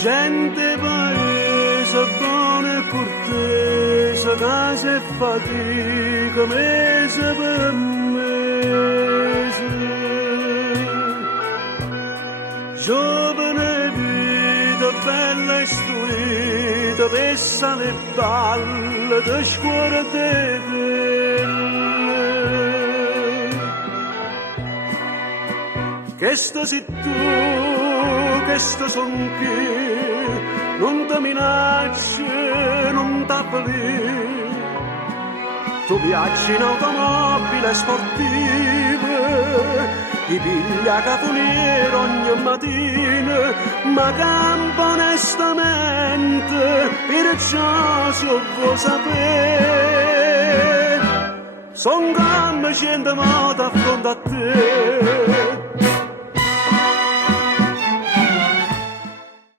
Gente paese, buona e cortese, casa e fatica, mese per mese. Giovane vita, bella istruita, pessa le balle, di scuola te quelle. Questo sei tu, questo son chi, non ti minacci, non t'appelli. Tu viaggi in automobile sportive, ti piglia catoniero ogni mattina, ma campa onestamente, perciò se vuoi sapere. Son come 100 moto affronto a te.